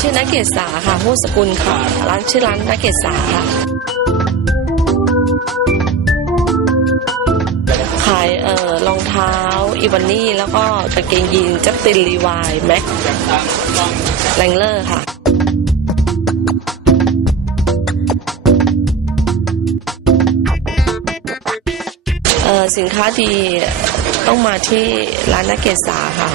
ชื่อนักเกษาค่ะโมสกุลค่ะร้านชื่อร้านนักเกษาค่ะขายรองเท้าอีวานี่แล้วก็กางเกงยีนจัสตินลีวายแม็กแรงเลอร์ค่ะสินค้าดีต้องมาที่ร้านนักเกษาค่ะ